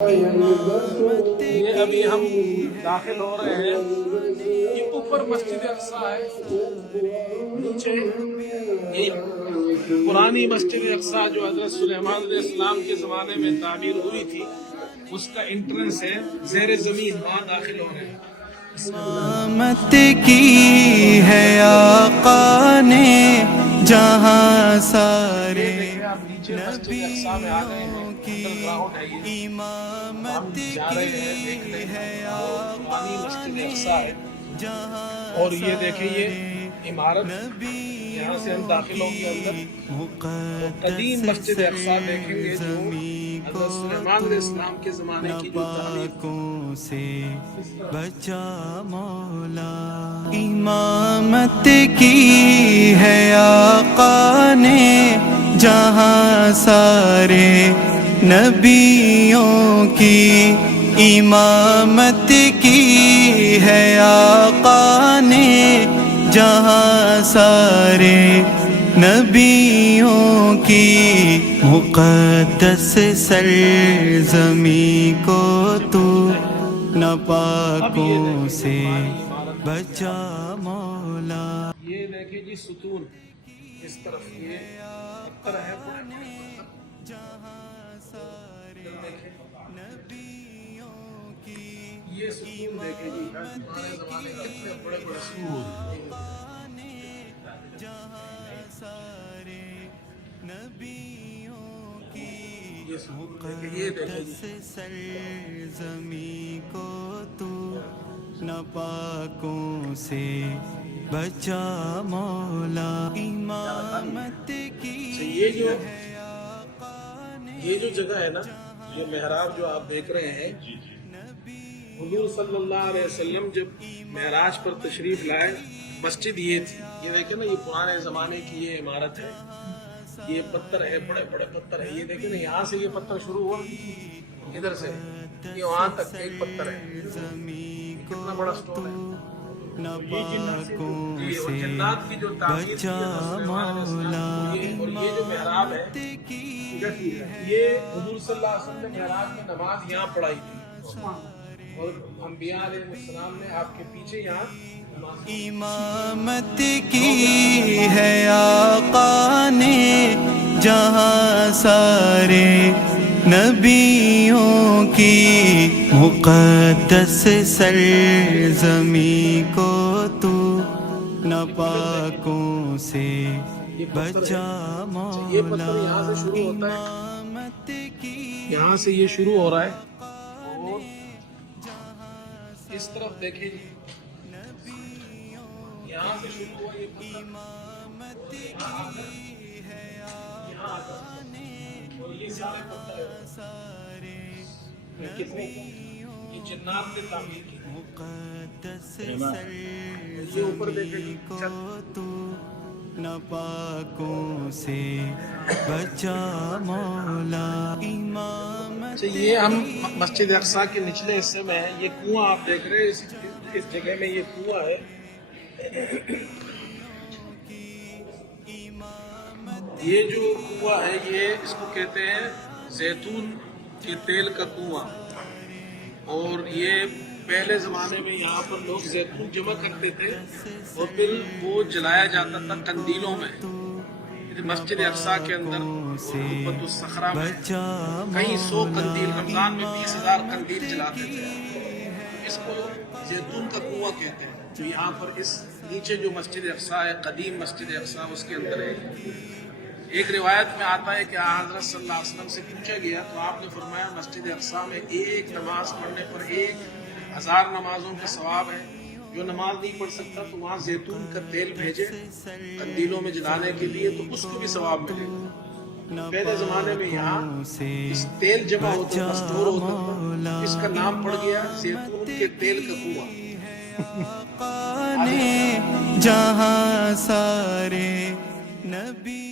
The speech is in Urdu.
یہ ابھی ہم داخل ہو رہے ہیں. یہ اوپر مسجد اقصیٰ ہے، نیچے یہ پرانی مسجد اقصیٰ جو حضرت سلیمان علیہ السلام کے زمانے میں تعمیر ہوئی تھی، اس کا انٹرنس ہے زیر زمین. وہاں داخل ہو رہے ہیں. امامت کی ہے آقا نے جہاں سارے آپ نیچے مسجد اقصیٰ میں آ گئے ہیں. انڈر گراؤنڈ ہے یہ. ہم جا رہے ہیں دیکھنے. پرانی مسجد اقصیٰ ہے. اور یہ دیکھیں یہ عمارت، یہاں سے ہم داخل ہوں گے اندر تو قدیم مسجد اقصیٰ دیکھیں گے جو حضرت سلیمان علیہ السلام کے زمانے کی جو تعمیر سے بچا مولا. امامت کی ہے آقا نے جہاں سارے نبیوں کی. امامت کی ہے آقا نے جہاں سارے نبیوں کی. مقدس سرزمین کو تو ناپاکوں سے بچا مولا. یہ دیکھیں جی ستون اس طرف یہ پتھر ہے. یہ ستون دیکھیں جی پرانے زمانے کے کتنے بڑے بڑے ستون. سرزمین کو تو ناپاکوں سے بچا مولا. امامت کی یہ جو جگہ ہے نا، یہ محراب جو آپ دیکھ رہے ہیں، حضور صلی اللہ علیہ وسلم جب معراج پر تشریف لائے مسجد یہ تھی. یہ دیکھیں نا، یہ پرانے زمانے کی یہ عمارت ہے. یہ پتھر ہے، بڑے بڑے پتھر ہے. یہ دیکھیں نا، یہاں سے یہ پتھر شروع ہوا، ادھر سے یہ وہاں تک ایک پتھر ہے. کتنا بڑا سٹون ہے. اور جنات کی جو تعمیر کی اور یہ جو محراب ہے، یہ حضور صلی اللہ علیہ وسلم نے محراب میں نماز یہاں پڑھائی تھی اور انبیاء علیہ السلام نے آپ کے پیچھے یہاں. امامت کی ہے آقا نے جہاں سارے نبیوں کی. مقدس سرزمین کو تو ناپاکوں سے بچا مولا. امامت کی یہاں سے یہ شروع ہو رہا ہے اور اس طرف دیکھیں جی، یہاں سے شروع ہوا یہ پتھر. امامت کی ہے آقا نے اور یہ سارے پتھر ہیں کتنے یہ جنات نے تعمیر کی. مقدس یہ اوپر دیکھیں کو تو ناپاکوں سے بچا مولا. امامت یہ ہم مسجد اقصیٰ کے نچلے حصے میں ہیں. یہ کنواں آپ دیکھ رہے ہیں، اس جگہ میں یہ کنواں ہے. یہ جو کنواں ہے یہ اس کو کہتے ہیں زیتون کے تیل کا کنواں. اور یہ پہلے زمانے میں یہاں پر لوگ زیتون جمع کرتے تھے اور پھر وہ جلایا جاتا تھا قندیلوں میں. مسجد اقصیٰ کے اندر قبۃ الصخرہ میں کئی 100 قندیل، رمضان میں 20,000 قندیل جلاتے تھے. اس کو زیتون کا کنواں کہتے ہیں. تو یہاں پر اس نیچے جو مسجد اقصیٰ ہے، قدیم مسجد اقصیٰ، اس کے اندر ہے. ایک روایت میں آتا ہے کہ حضرت صلی اللہ علیہ وسلم سے پوچھا گیا تو آپ نے فرمایا مسجد اقصیٰ میں ایک نماز پڑھنے پر 1,000 نمازوں کا ثواب ہے. جو نماز نہیں پڑھ سکتا تو وہاں زیتون کا تیل بھیجے قندیلوں میں جلانے کے لیے تو اس کو بھی ثواب ملے گا. پہلے زمانے میں یہاں اس تیل جمع ہوتا تھا، اسٹور ہوتا تھا. اس کا نام پڑ گیا زیتون کے تیل کا کنواں. جہاں سارے نبی